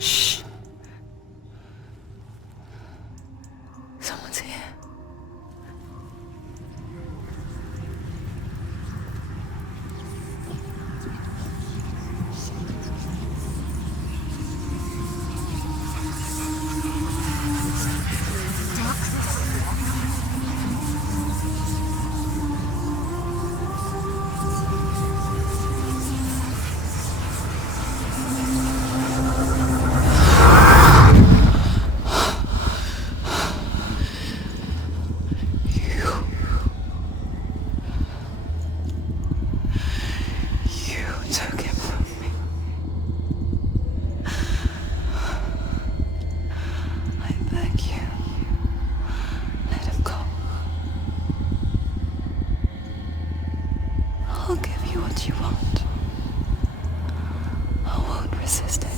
Shh. Someone's here. Took him from me. I beg you, let him go. I'll give you what you want. I won't resist anymore.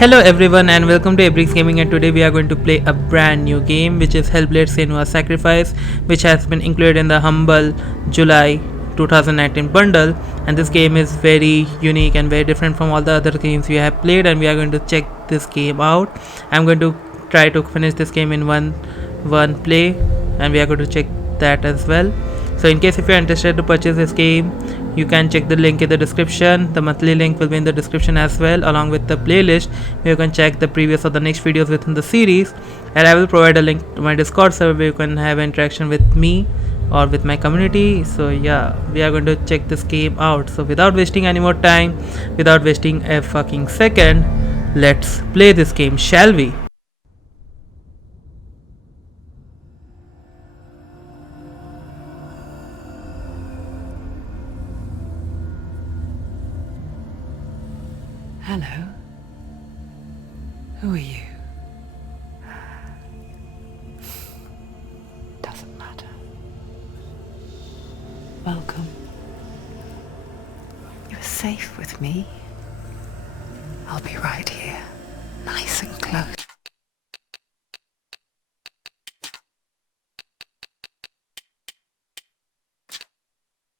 Hello everyone and welcome to Embarks Gaming, and today we are going to play a brand new game which is HELLBLADE SENUA'S Sacrifice, which has been included in the humble July 2019 bundle. And this game is very unique and very different from all the other games we have played, and we are going to check this game out. I'm going to try to finish this game in one play, and we are going to check that as well. So in case if you are interested to purchase this game, you can check the link in the description. The monthly link will be in the description as well, along with the playlist where you can check the previous or the next videos within the series. And I will provide a link to my Discord server where you can have interaction with me or with my community. So yeah, we are going to check this game out. So without wasting any more time, without wasting a fucking second, let's play this game, shall we? Hello. Who are you? Doesn't matter. Welcome. You're safe with me. I'll be right here, nice and close.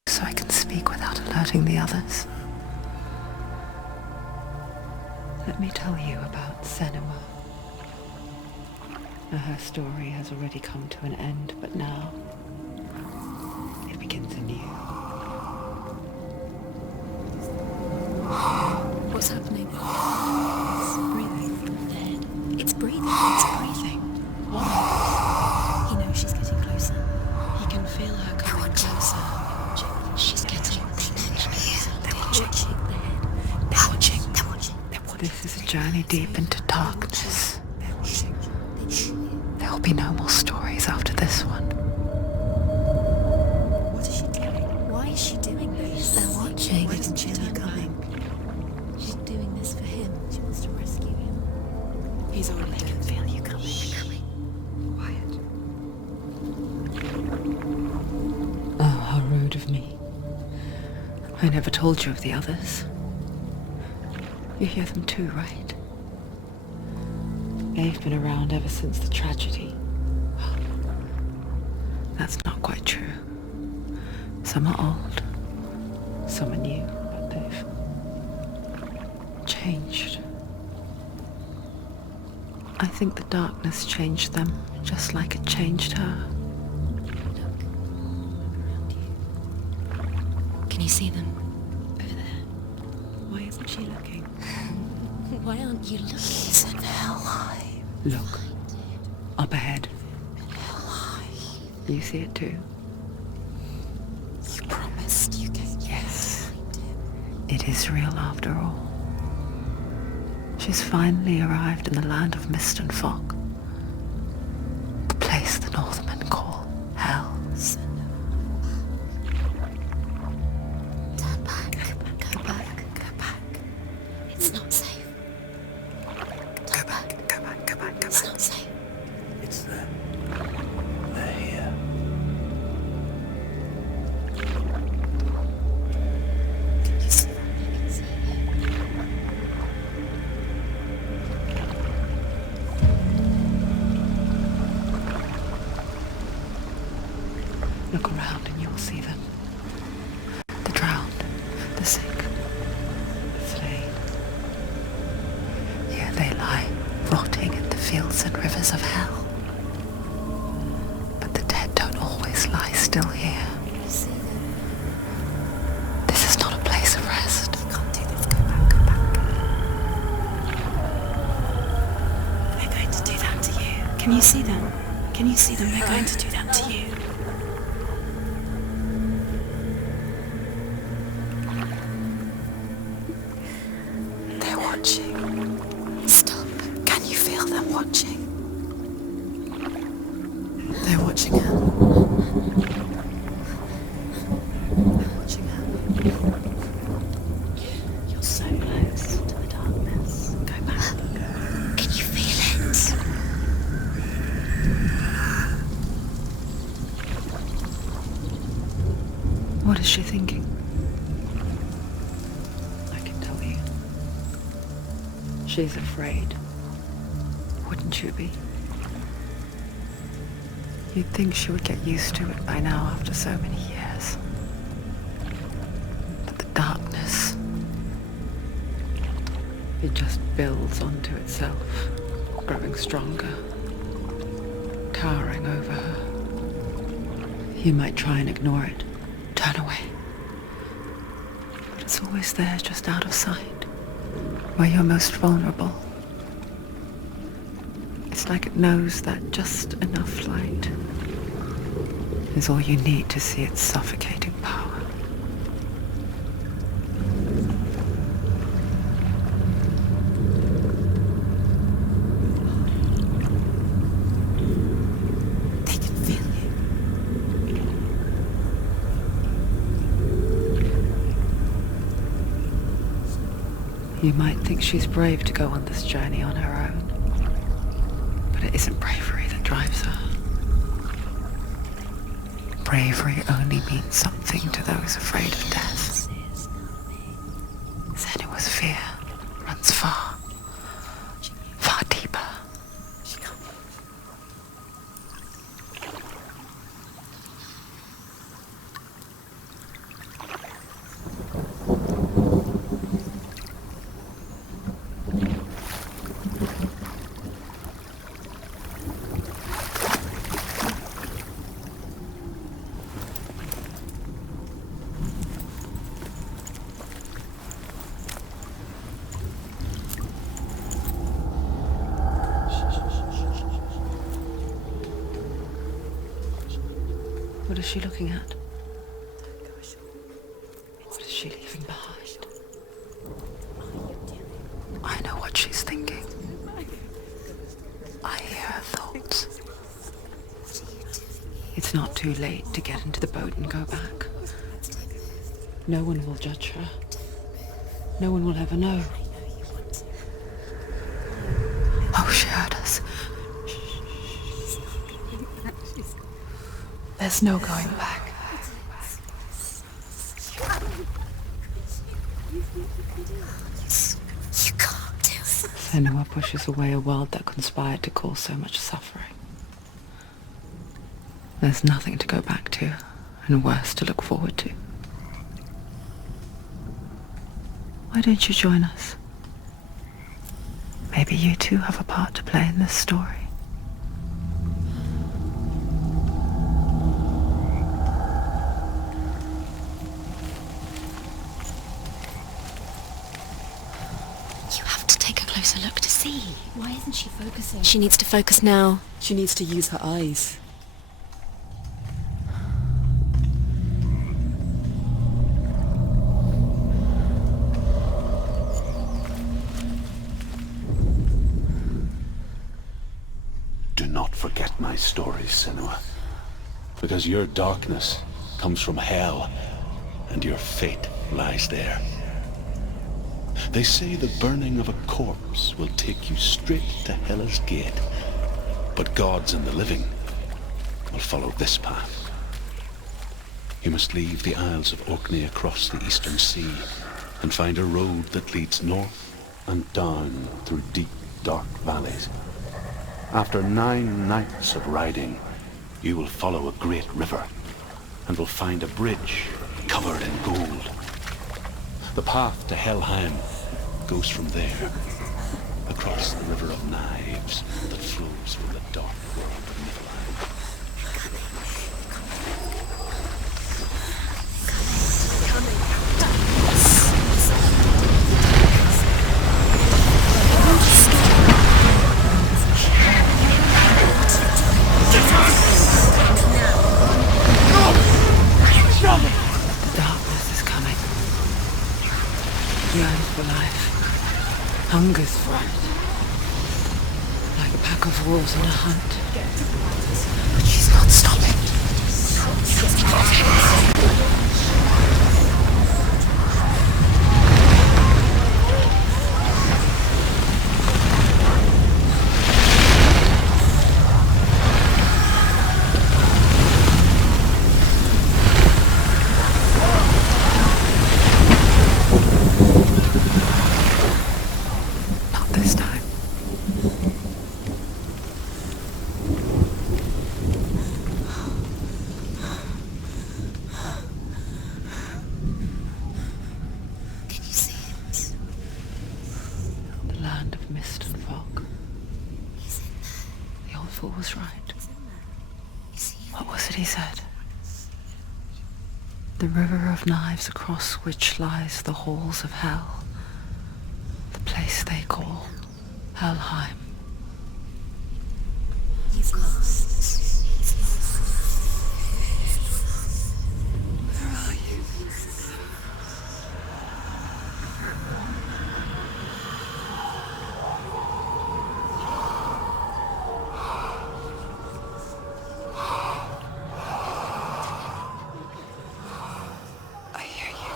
So I can speak without alerting the others. Let me tell you about Senua. Her story has already come to an end, but now it begins anew. What's happening? It's breathing. Dead. It's breathing. It's breathing. What? He knows she's getting closer. He can feel her coming closer. She's getting closer. They're watching. They're watching. They're watching. This is a journey deep into darkness. There will be no more stories after this one. What is she doing? Why is she doing this? They're watching. They can feel her coming. She's doing this for him. She wants to rescue him. He's already dead. I can feel you coming. Quiet. Oh, how rude of me. I never told you of the others. You hear them too, right? They've been around ever since the tragedy. That's not quite true. Some are old, some are new, but they've changed. I think the darkness changed them, just like it changed her. Look around you. Can you see them? Over there. Why isn't she looking? Why aren't you looking? He's in hell. Look, up Up ahead. You see it too? You promised you gave me. Yes. It is real after all. She's finally arrived in the land of mist and fog. The place the Northmen call Hell. Turn back. Go back. Go back. It's not safe. Turn back. Go back, go back, go It's back. not safe. It's them. They're here. You see that? I can see it. Look around and you'll see them. The drowned, the sick, the slain. Here they lie, rotting in the fields and rivers of hell. But the dead don't always lie still here. You see them? This is not a place of rest. You can't do this. Go back. Go back. They're going to do that to you. Can you see them? Can you see them? They're going to do that to you. They're watching. Stop. Can you feel them watching? They're watching her. They're watching her. You're so close to the darkness. Go back. Can you feel it? What is she thinking? I can tell you. She's afraid. Wouldn't you be? You'd think she would get used to it by now after so many years. But the darkness, it just builds onto itself, growing stronger, towering over her. You might try and ignore it, turn away. But it's always there, just out of sight, where you're most vulnerable. It's like it knows that just enough light is all you need to see its suffocating power. They can feel you. You might think she's brave to go on this journey on her own, but it isn't bravery that drives her. Bravery only means something to those afraid of death. Senua's fear runs far, far deeper. What is she looking at? What is she leaving behind? I know what she's thinking. I hear her thoughts. It's not too late to get into the boat and go back. No one will judge her. No one will ever know. Oh, she heard us. There's no going back. You can't do it. Senua pushes away a world that conspired to cause so much suffering. There's nothing to go back to, and worse to look forward to. Why don't you join us? Maybe you too have a part to play in this story. You have to take a closer look to see. see. Why isn't she focusing? She needs to focus now. She needs to use her eyes. Do not forget my stories, Senua. Because your darkness comes from hell, and your fate lies there. They say the burning of a corpse will take you straight to Hela's gate. But gods and the living will follow this path. You must leave the Isles of Orkney across the eastern sea and find a road that leads north and down through deep, dark valleys. After 9 nights of riding, you will follow a great river and will find a bridge covered in gold. The path to Helheim goes from there, across the River of Knives that flows from the dark world of Niflheim. The darkness is coming. Yearns for life. Hungers for it. Like a pack of wolves on a hunt. But she's not stopping. Not this time. Can you see it? The land of mist and fog. He's in there. The old fool was right. He's in there. You see him? What was it he said? The river of knives across which lies the halls of hell. The place they call Helheim. He's lost. He's lost. Where are you? I hear you.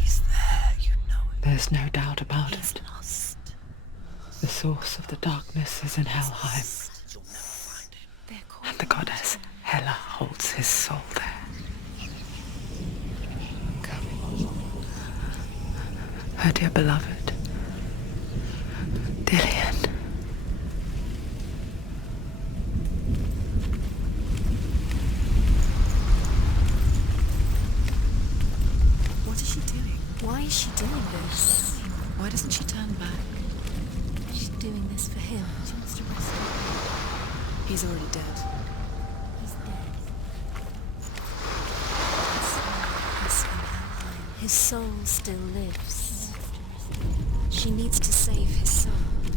He's there. You know it. There's no doubt about He's it. lost. The source of the darkness is in Helheim, You'll never find him. They're called and the goddess Hela holds his soul there. Come. Her dear beloved, Dillian. What is she doing? Why is she doing this? Why doesn't she turn back? She's doing this for him. She wants to rescue him. He's already dead. He's dead. His soul still lives. She needs to save his soul.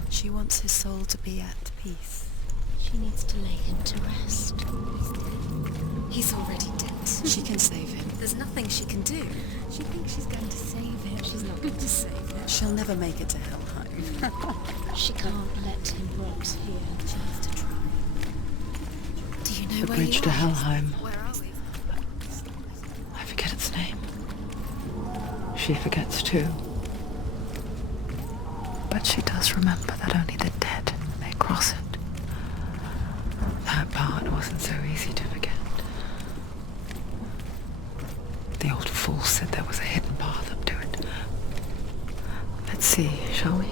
She wants his soul to be at peace. She needs to lay him to rest. He's already dead. She can save him. There's nothing she can do. She thinks she's going to save him. She's not going to save him. She'll never make it to Helheim. She can't let him rot here. She needs to try. Do you know The where bridge you to are? Helheim. Where are we? I forget its name. She forgets too. But she does remember that only the dead may cross it. That part wasn't so easy to forget. The old fool said there was a hidden path up to it. Let's see, shall we?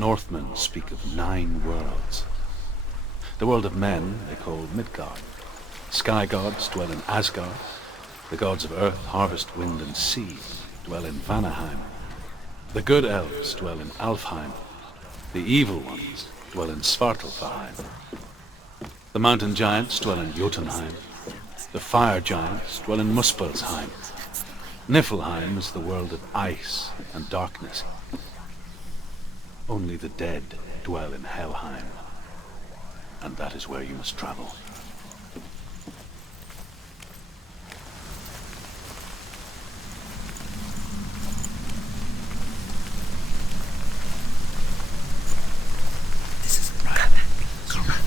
Northmen speak of 9 worlds. The world of men they call Midgard. Sky gods dwell in Asgard. The gods of earth, harvest, wind, and sea dwell in Vanaheim. The good elves dwell in Alfheim. The evil ones dwell in Svartalfheim. The mountain giants dwell in Jotunheim. The fire giants dwell in Muspelheim. Niflheim is the world of ice and darkness. Only the dead dwell in Helheim. And that is where you must travel. This isn't right. Come back.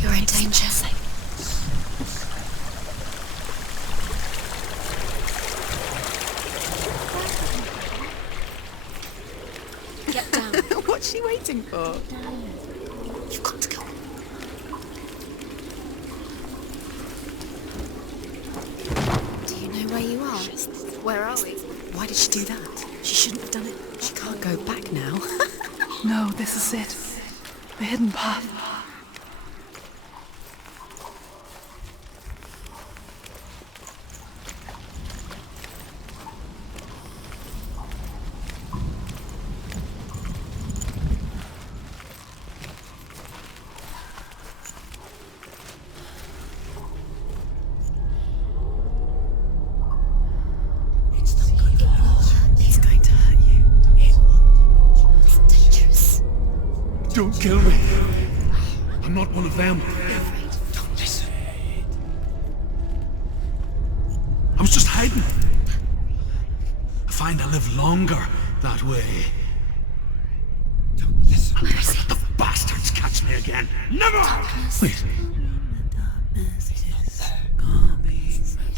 You're in danger. Get down. What's she waiting for? You've got to go. Do you know where you are? Where are we? Why did she do that? She shouldn't have done it. She can't go back now. No, this is it. The hidden path. He's going to hurt you. It's dangerous. Don't kill me. I'm not one of them. Don't listen. I was just hiding. I find I live longer that way. Don't listen. I'll never let the bastards catch me again. Never! Wait.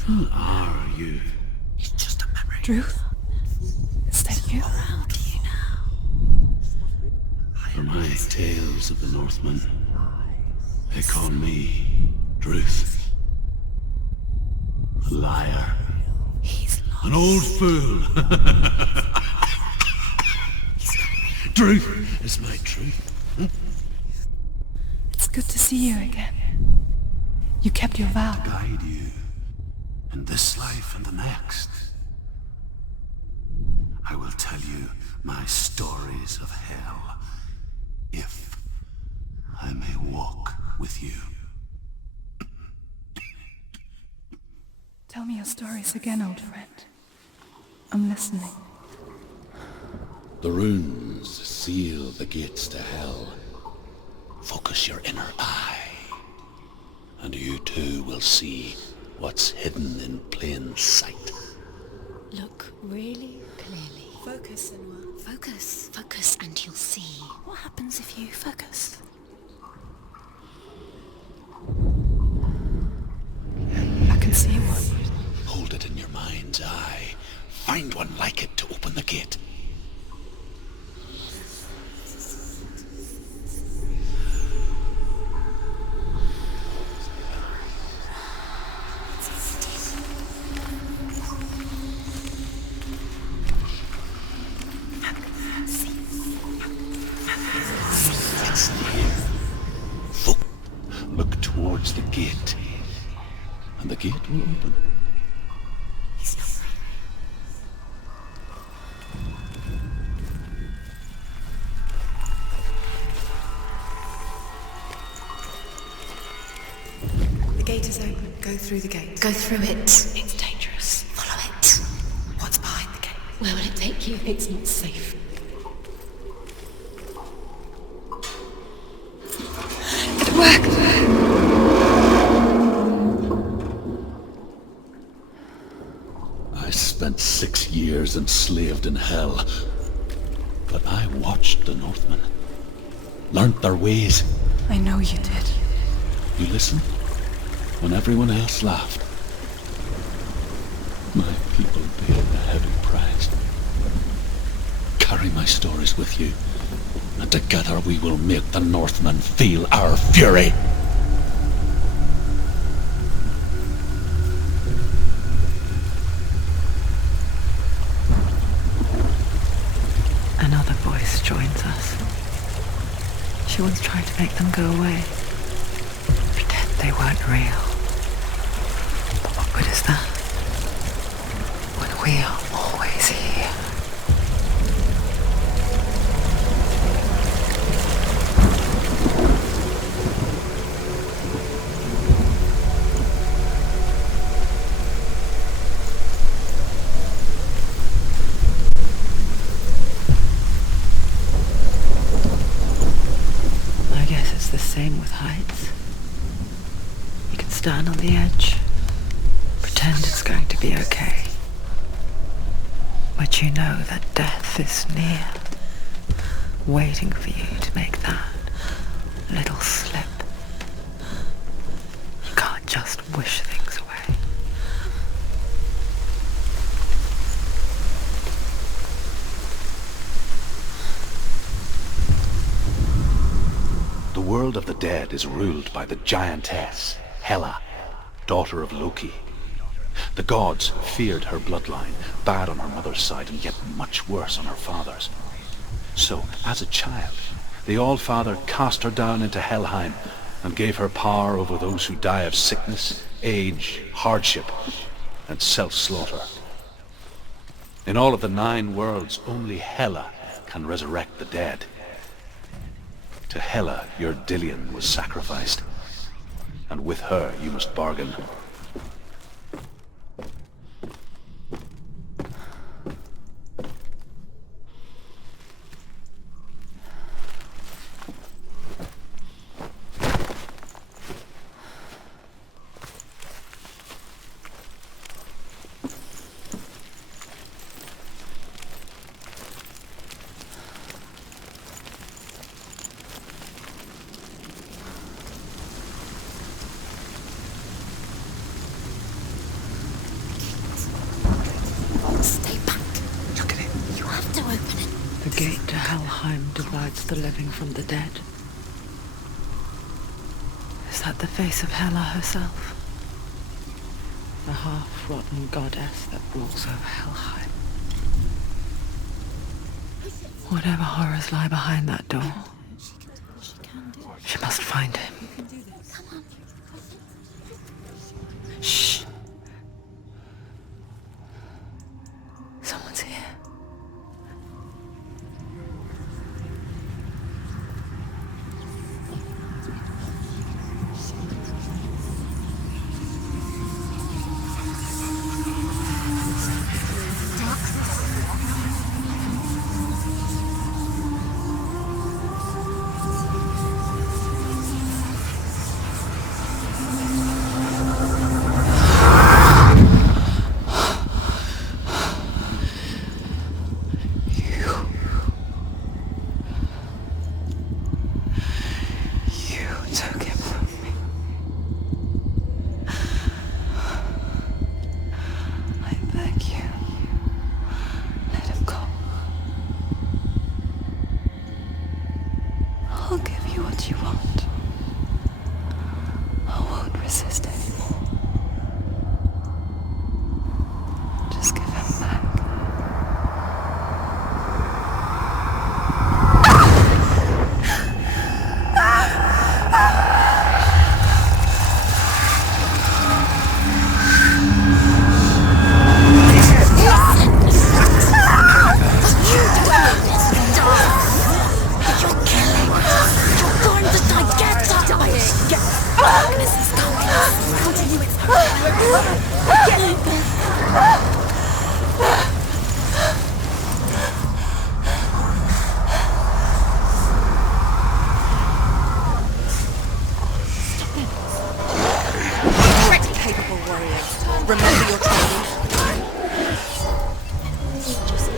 Who are you? It's just a memory. Druth? Is that you? Around you now. For my tales of the Northmen, they call me Druth. A liar. He's lost. An old fool. Truth is my truth. It's good to see you again. You kept your vow. Guide you in this life and the next. I will tell you my stories of hell, if I may walk with you. Tell me your stories again, old friend. I'm listening. The runes seal the gates to hell. Focus your inner eye, and you too will see what's hidden in plain sight. Look really clearly. Focus, Senua. Focus. Focus and you'll see. What happens if you focus? I can see one. Hold it in your mind's eye. Find one like it to open the gate. Look towards the gate, and the gate will open. He's not right. The gate is open. Go through the gate. Go through it. It's dangerous. Follow it. What's behind the gate? Where will it take you? It's not safe. It worked! I spent 6 years enslaved in hell, but I watched the Northmen, learnt their ways. I know you did. You listened when everyone else laughed. My people paid a heavy price. Carry my stories with you, and together we will make the Northmen feel our fury. Another voice. She once tried to make them go away. Pretend they weren't real. But what good is that? When we are always here. I guess it's the same with heights. You can stand on the edge, pretend it's going to be okay. But you know that death is near, waiting for you to make that little slip. You can't just wish things away. The world of the dead is ruled by the giantess, Hela, daughter of Loki. The gods feared her bloodline, bad on her mother's side and yet much worse on her father's. So, as a child, the All-Father cast her down into Helheim and gave her power over those who die of sickness, age, hardship, and self-slaughter. In all of the 9 worlds, only Hela can resurrect the dead. To Hela, your Dillion was sacrificed, and with her you must bargain. Stay back. Look at it. You have to open it. The gate to Helheim divides the living from the dead. Is that the face of Hela herself? The half-rotten goddess that rules over Helheim. Whatever horrors lie behind that door, she must find him. Shh. Someone's here. I'll give you what you want. I won't resist anymore. Just give him back. Remember your training. Finish this.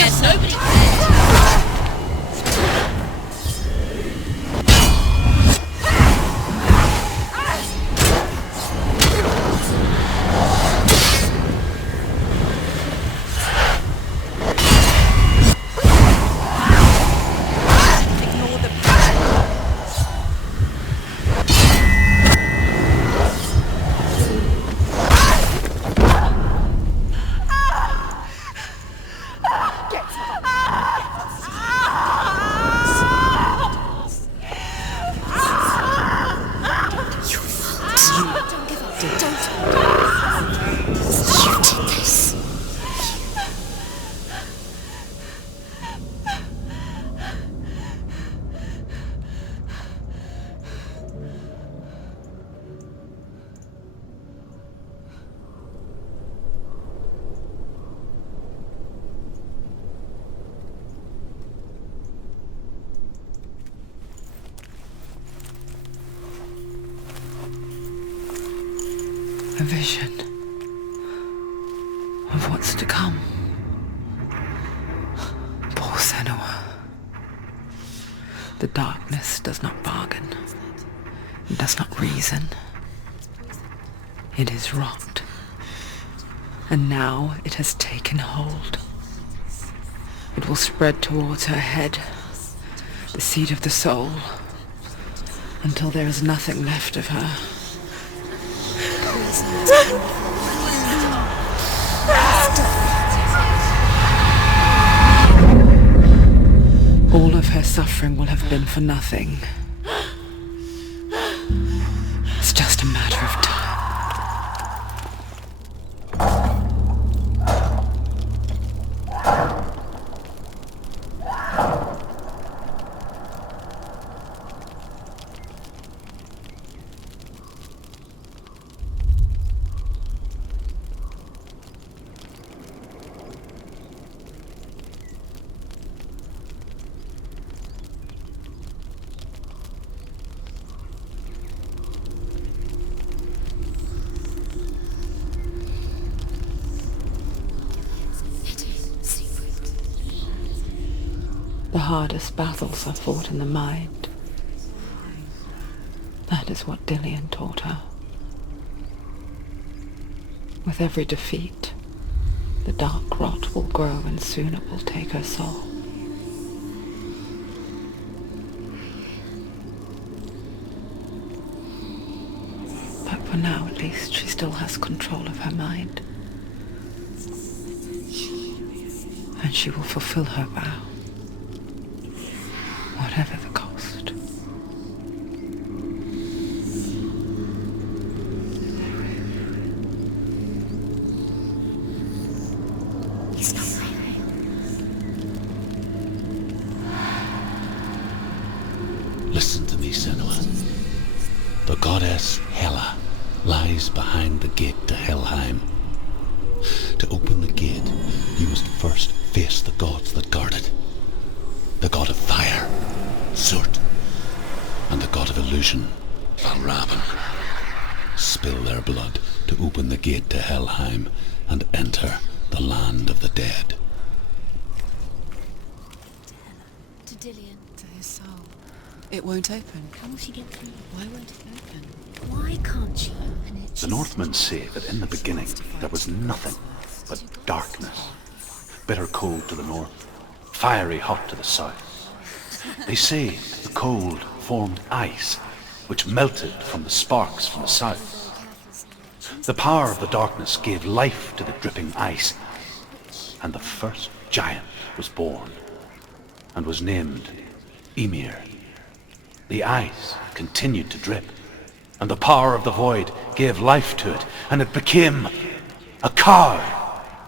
Just nobody cared. A vision of what's to come. Poor Senua. The darkness does not bargain. It does not reason. It is rot. And now it has taken hold. It will spread towards her head, the seat of the soul, until there is nothing left of her. All of her suffering will have been for nothing. It's just a matter of time. The hardest battles are fought in the mind. That is what Dillian taught her. With every defeat, the dark rot will grow and soon it will take her soul. But for now, at least, she still has control of her mind. And she will fulfill her vow. Whatever the cost. He's not right. Listen to me, Senua. The goddess Hela lies behind the gate to Helheim. To open the gate, you must first face the gods that guard it. The god of fire, Surt, and the god of illusion, Valravan. Spill their blood to open the gate to Helheim and enter the land of the dead. To Dillian. To his soul. It won't open. How will she get through? Why won't it open? Why can't she open it? The Northmen say that in the beginning there was nothing but darkness. Bitter cold to the north, fiery hot to the south. They say the cold formed ice, which melted from the sparks from the south. The power of the darkness gave life to the dripping ice, and the first giant was born, and was named Ymir. The ice continued to drip, and the power of the void gave life to it, and it became a cow,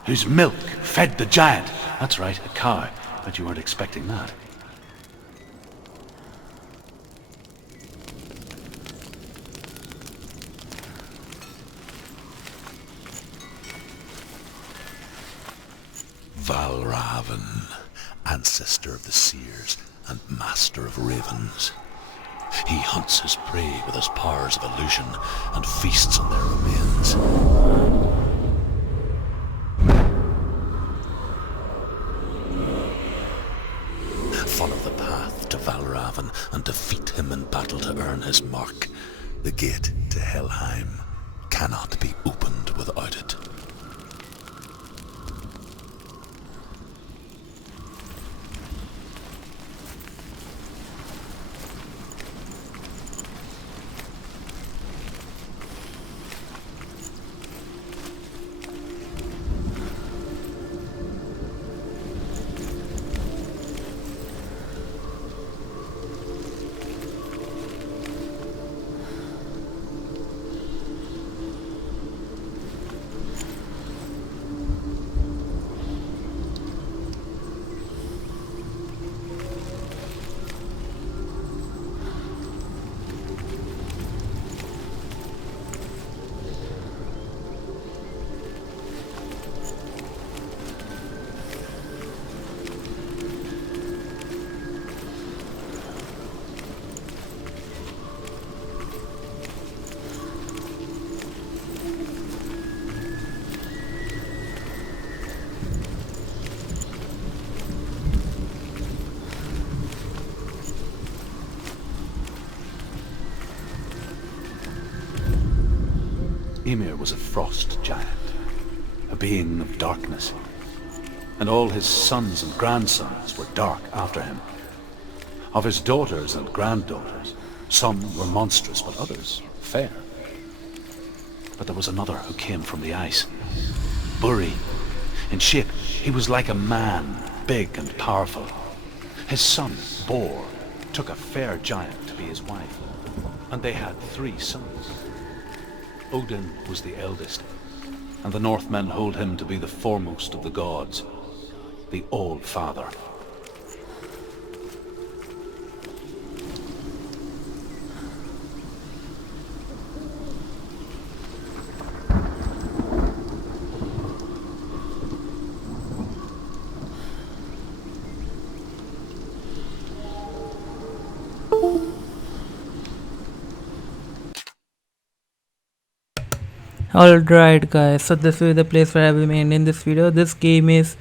whose milk fed the giant. That's right, a cow. Bet you weren't expecting that. Valravan, ancestor of the seers and master of ravens. He hunts his prey with his powers of illusion and feasts on their remains. follow the path to Valravan and defeat him in battle to earn his mark. The gate to Helheim cannot be opened without it. Ymir was a frost giant, a being of darkness, and all his sons and grandsons were dark after him. Of his daughters and granddaughters, some were monstrous, but others fair. But there was another who came from the ice. Buri. In shape, he was like a man, big and powerful. His son, Bor, took a fair giant to be his wife, and they had 3 sons. Odin was the eldest, and the Northmen hold him to be the foremost of the gods, the All-Father. Alright guys, so this is the place where I will be ending this video. This game is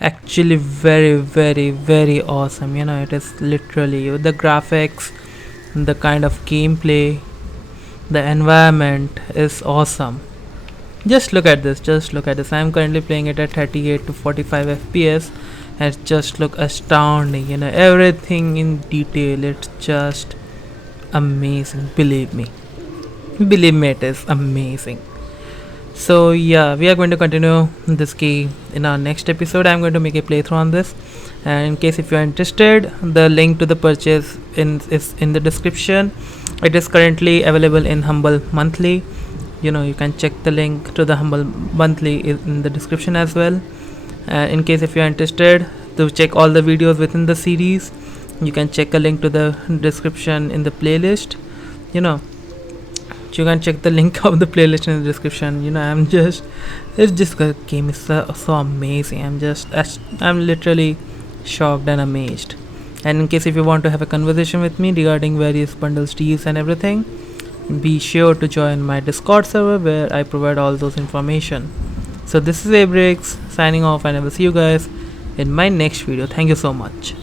actually very awesome. You know, it is literally the graphics, the kind of gameplay, the environment is awesome. Just look at this. I am currently playing it at 38 to 45 FPS and it just look astounding. You know, everything in detail, it's just amazing. Believe me, it is amazing. So yeah, we are going to continue this game in our next episode. I'm going to make a playthrough on this, and in case if you are interested, the link to the purchase is in the description. It is currently available in Humble Monthly. You know, you can check the link to the Humble Monthly in the description as well. In case if you are interested to check all the videos within the series, you can check a link to the description in the playlist. You know, you can check the link of the playlist in the description. You know, the game is so amazing. I'm literally shocked and amazed. And in case if you want to have a conversation with me regarding various bundles, deals and everything, be sure to join my Discord server where I provide all those information. So this is Abrix signing off, and I will see you guys in my next video. Thank you so much.